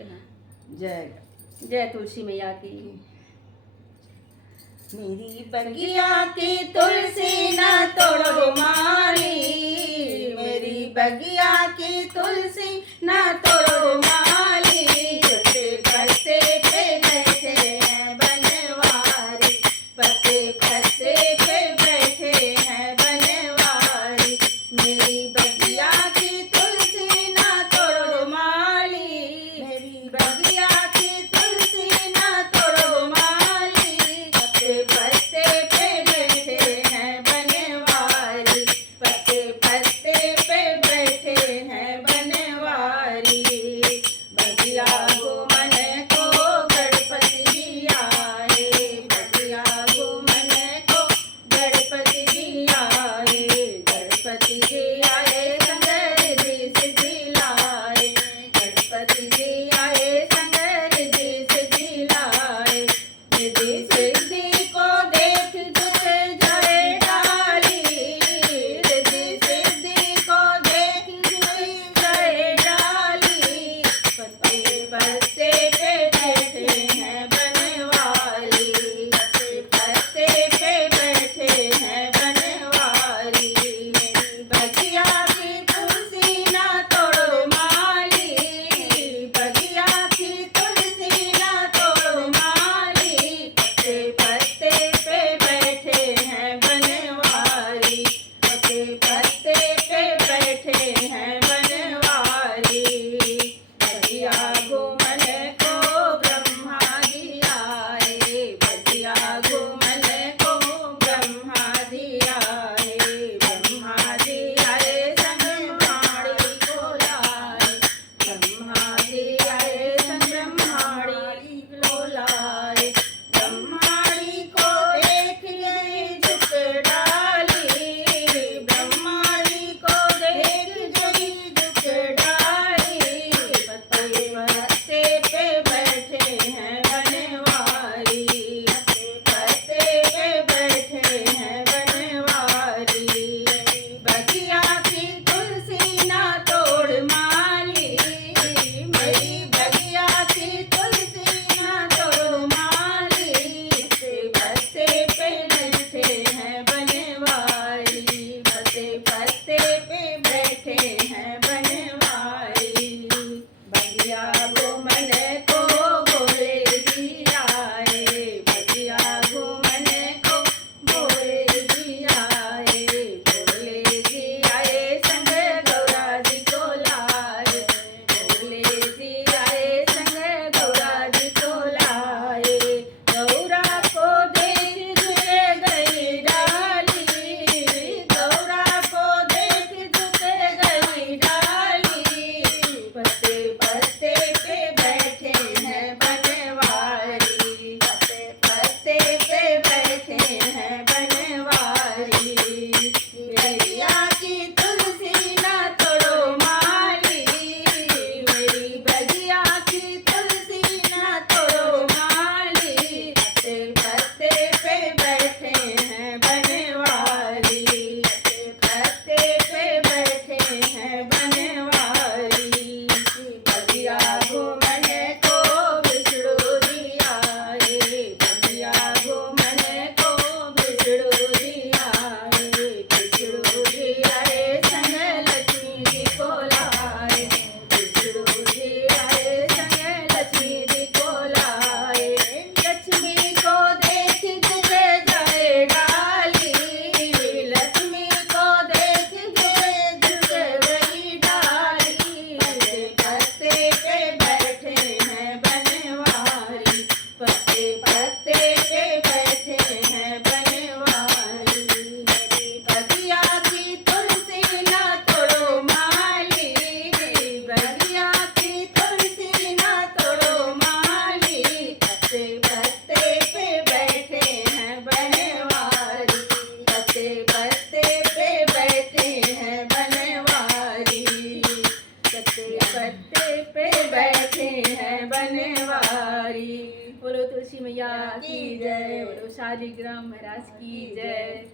जय जय तुलसी मैया की। मेरी बगिया की तुलसी न तोड़ो माली, मेरी बगिया की तुलसी न तोड़ो माली। पत्ते पत्ते पे बैठे हैं बनवारी, पत्ते पत्ते पे बैठे हैं बनवारी। मेरी बगिया की तुलसी न तोड़ो माली, मेरी बगिया की तुलसी न तोड़ो माली। पत्ते पत्ते पे बैठे हैं बनवारी, पत्ते पत्ते पे बैठे हैं बनवारी। बगिया घूमन को गणपति जी आए, बगिया घूमन को गणपति जी आए। गणपति जी आए संग रिद्धि सिद्धि लाए, गणपति जी आए संग रिद्धि सिद्धि लाए। रिद्धि सिद्धि को देख झुक जाए डाली, रिद्धि सिद्धि को देख झुक जाए डाली। पत्ते पत्ते पे बैठे हैं बनवारी, पत्ते पत्ते पे बैठे हैं बनवारी। मेरी बगिया की तुलसी ना तोड़ो माली, बगिया की तुलसी ना तोड़ो माली। पत्ते पत्ते पे बैठे हैं बनवारी, पत्ते पत्ते पे बैठे हैं बनवारी। बगिया घूमन को ब्रह्मा जी आए, बगिया घूमन को ब्रह्मा जी आए। ब्रह्मा जी आए संग ब्रह्माणी को लाए, ब्रह्मा जी आए संग ब्रह्माणी को लाए। ब्रह्माणी को देख गई झुक डाली, ब्रह्माणी को देख गई झुक डाली। पत्ते पत्ते पे बैठे हैं बनवारी, पत्ते पे बैठे हैं बनवारी। बगिया की तुलसी ना तोड़ माली, मेरी बगिया की तुलसी ना तोड़ माली। पत्ते पे बैठे हैं बनवारी, पत्ते पत्ते पे बैठे हैं बनवारी। बगिया घूमन को भोले जी आए, बगिया घूमन को भोले जी आए। भोले जी आए संग गौरा जी को लाए, भोले जी आए संग गौरा जी को लाए। गौरा को देख झुक गई डाली, गौरा को देख झुक गई डाली। पत्ते पत्ते पे बैठे हैं बनवारी, पत्ते पत्ते पे बैठे हैं बनवारी। बगिया की तुलसी ना तोड़ो माली, मेरी बगिया की तुलसी ना तोड़ो माली। पत्ते पत्ते पे बैठे हैं बनवारी, पत्ते पत्ते पे बैठे हैं बनवारी। बगिया घूमन को विष्णु जी आए, बगिया घूमन को विष्णु जी आए। विष्णु जी आए संग लक्ष्मी जी को लाए, विष्णु जी आए संग लक्ष्मी जी को लाए। लक्ष्मी को देख झुक जाए डाली, लक्ष्मी को देख झुक गई डाली। पत्ते पे बैठे हैं बनवारी, पत्ते पत्ते पे बैठे हैं बनवारी। मेरी बगिया की तुलसी ना तोड़ो माली, बगिया की तुलसी ना तोड़ो माली। पत्ते पत्ते पे बैठे हैं बनवारी, पत्ते पत्ते पे बैठे हैं बनवारी। पत्ते पत्ते पे बैठे हैं बनवारी। बोलो तुलसी मैया की जय, बोलो शालिग्राम महाराज की जय।